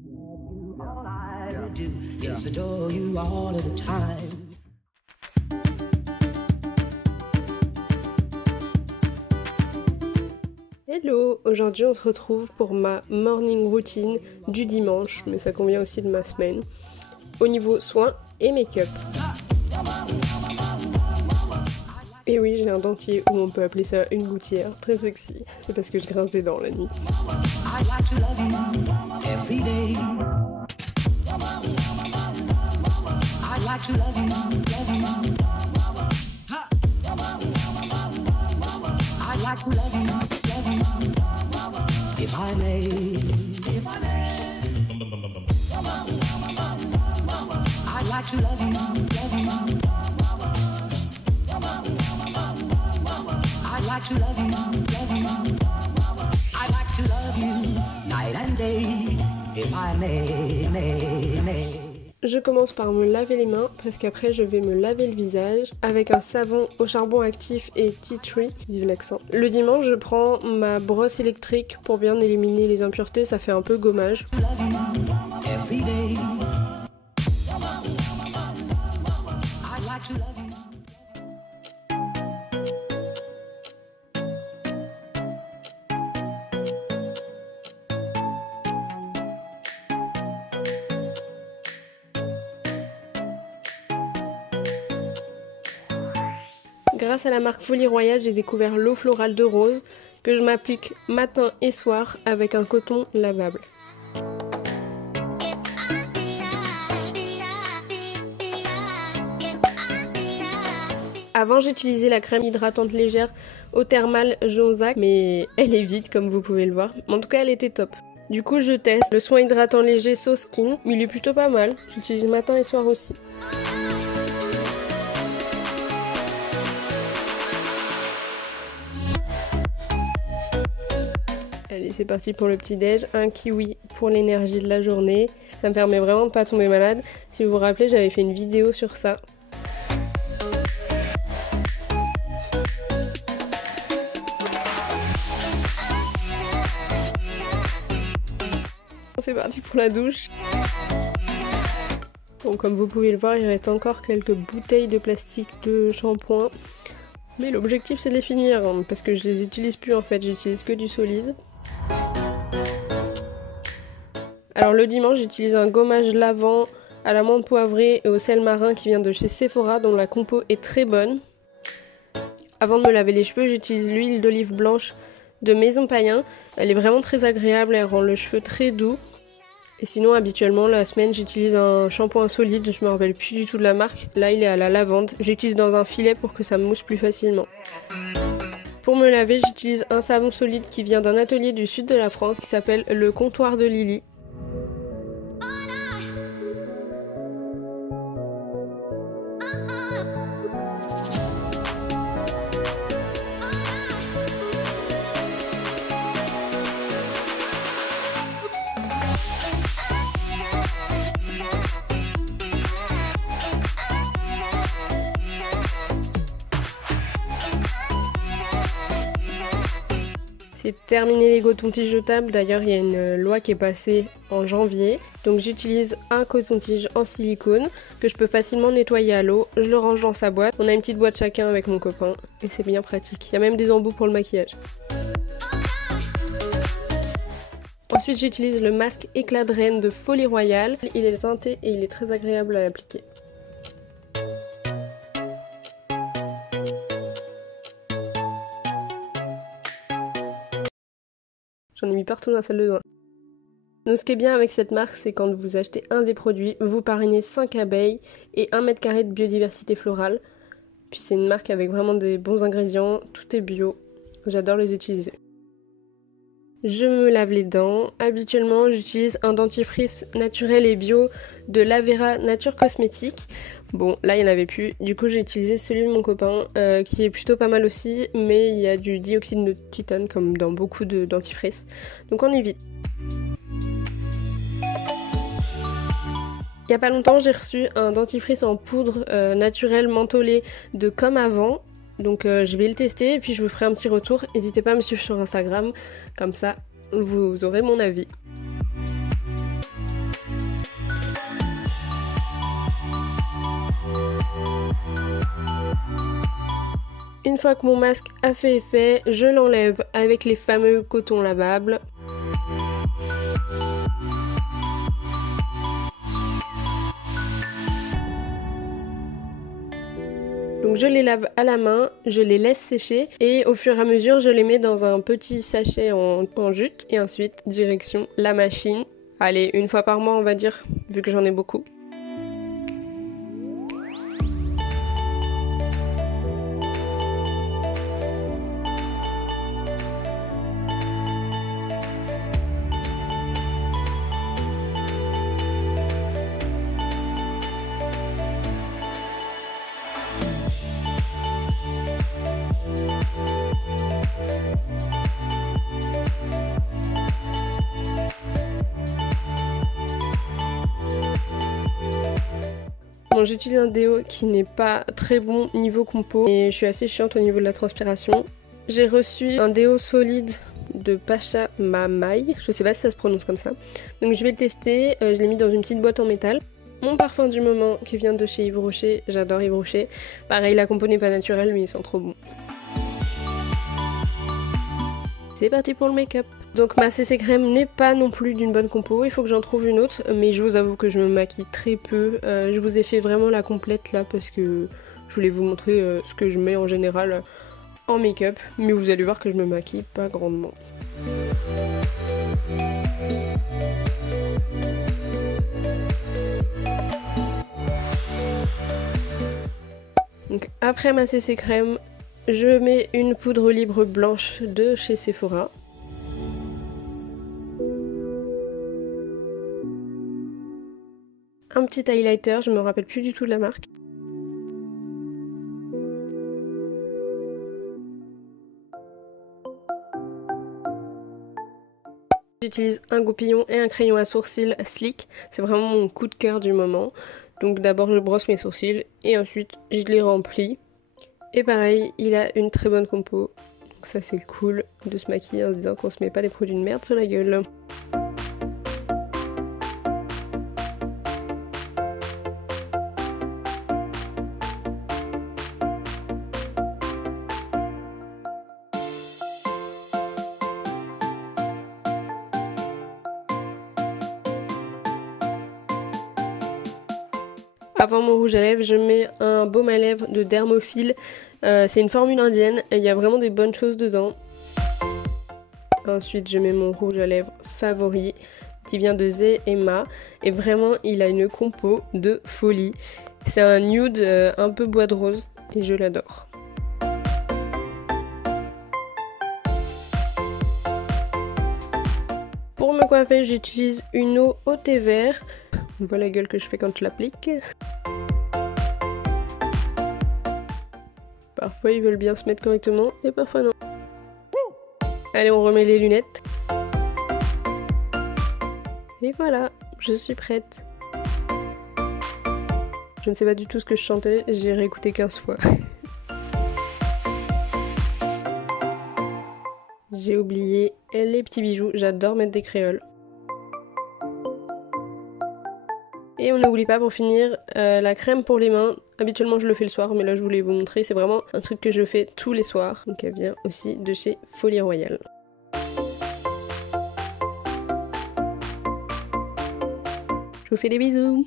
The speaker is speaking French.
All I would do is adore you all of the time. Hello, aujourd'hui on se retrouve pour ma morning routine du dimanche, mais ça convient aussi de ma semaine, au niveau soins et make-up. Et oui, j'ai un dentier, ou on peut appeler ça une gouttière, très sexy, c'est parce que je grince des dents la nuit. I'd like to love you every day. I'd like to love you. Ha! I'd like to love you. If I may. I'd like to love you. I'd like to love you. I'd like to love you night and day. If I may. Je commence par me laver les mains parce qu'après je vais me laver le visage avec un savon au charbon actif et tea tree, vive l'accent. Le dimanche je prends ma brosse électrique pour bien éliminer les impuretés, ça fait un peu gommage. Grâce à la marque Folie Royale, j'ai découvert l'eau florale de rose que je m'applique matin et soir avec un coton lavable. Avant, j'utilisais la crème hydratante légère eau thermale Jonzac, mais elle est vide comme vous pouvez le voir. En tout cas, elle était top. Du coup, je teste le soin hydratant léger So Skin. Il est plutôt pas mal. J'utilise matin et soir aussi. Allez, c'est parti pour le petit-déj. Un kiwi pour l'énergie de la journée. Ça me permet vraiment de pas tomber malade. Si vous vous rappelez, j'avais fait une vidéo sur ça. C'est parti pour la douche. Bon, comme vous pouvez le voir, il reste encore quelques bouteilles de plastique de shampoing. Mais l'objectif c'est de les finir, parce que je les utilise plus en fait, j'utilise que du solide. Alors le dimanche, j'utilise un gommage lavant à l'amande poivrée et au sel marin qui vient de chez Sephora, dont la compo est très bonne. Avant de me laver les cheveux, j'utilise l'huile d'olive blanche de Maison Païen. Elle est vraiment très agréable, elle rend le cheveu très doux. Et sinon, habituellement, la semaine, j'utilise un shampoing solide, je me rappelle plus du tout de la marque. Là, il est à la lavande. J'utilise dans un filet pour que ça me mousse plus facilement. Pour me laver, j'utilise un savon solide qui vient d'un atelier du sud de la France qui s'appelle le Comptoir de Lily. C'est terminé les cotons-tiges jetables, d'ailleurs il y a une loi qui est passée en janvier. Donc j'utilise un coton-tige en silicone que je peux facilement nettoyer à l'eau. Je le range dans sa boîte. On a une petite boîte chacun avec mon copain et c'est bien pratique. Il y a même des embouts pour le maquillage. Ensuite j'utilise le masque éclat de reine de Folie Royale. Il est teinté et il est très agréable à appliquer. J'en ai mis partout dans la salle de bain. Donc ce qui est bien avec cette marque, c'est quand vous achetez un des produits, vous parrainez 5 abeilles et 1 mètre carré de biodiversité florale. Puis c'est une marque avec vraiment des bons ingrédients, tout est bio. J'adore les utiliser. Je me lave les dents. Habituellement, j'utilise un dentifrice naturel et bio de l'Avera Nature Cosmétique. Bon, là, il n'y en avait plus. Du coup, j'ai utilisé celui de mon copain, qui est plutôt pas mal aussi, mais il y a du dioxyde de titane, comme dans beaucoup de dentifrices. Donc on évite. Il n'y a pas longtemps, j'ai reçu un dentifrice en poudre naturelle mentholée de Comme Avant. Donc je vais le tester et puis je vous ferai un petit retour. N'hésitez pas à me suivre sur Instagram, comme ça vous aurez mon avis. Une fois que mon masque a fait effet, je l'enlève avec les fameux cotons lavables. Donc je les lave à la main, je les laisse sécher et au fur et à mesure je les mets dans un petit sachet en jute et ensuite direction la machine. Allez, une fois par mois on va dire, vu que j'en ai beaucoup. Bon, j'utilise un déo qui n'est pas très bon niveau compo et je suis assez chiante au niveau de la transpiration. J'ai reçu un déo solide de Pacha Mamai, je sais pas si ça se prononce comme ça. Donc je vais le tester, je l'ai mis dans une petite boîte en métal. Mon parfum du moment qui vient de chez Yves Rocher, j'adore Yves Rocher. Pareil, la compo n'est pas naturelle mais il sent trop bon. C'est parti pour le make-up. Donc ma CC crème n'est pas non plus d'une bonne compo, il faut que j'en trouve une autre, mais je vous avoue que je me maquille très peu. Je vous ai fait vraiment la complète là parce que je voulais vous montrer ce que je mets en général en make-up, mais vous allez voir que je me maquille pas grandement. Donc après ma CC crème, je mets une poudre libre blanche de chez Sephora. Un petit highlighter, je me rappelle plus du tout de la marque. J'utilise un goupillon et un crayon à sourcils Sleek, c'est vraiment mon coup de cœur du moment. Donc d'abord je brosse mes sourcils et ensuite je les remplis. Et pareil, il a une très bonne compo. Donc ça c'est cool de se maquiller en se disant qu'on se met pas des produits de merde sur la gueule. Avant mon rouge à lèvres, je mets un baume à lèvres de Dermophile. C'est une formule indienne et il y a vraiment des bonnes choses dedans. Ensuite, je mets mon rouge à lèvres favori qui vient de Zé Emma. Et vraiment, il a une compo de folie. C'est un nude un peu bois de rose et je l'adore. Pour me coiffer, j'utilise une eau au thé vert. On voit la gueule que je fais quand je l'applique. Parfois ils veulent bien se mettre correctement et parfois non. Allez, on remet les lunettes. Et voilà, je suis prête. Je ne sais pas du tout ce que je chantais, j'ai réécouté 15 fois. J'ai oublié les petits bijoux, j'adore mettre des créoles. Et on n'oublie pas pour finir la crème pour les mains. Habituellement je le fais le soir, mais là je voulais vous montrer. C'est vraiment un truc que je fais tous les soirs. Donc elle vient aussi de chez Folie Royale. Je vous fais des bisous.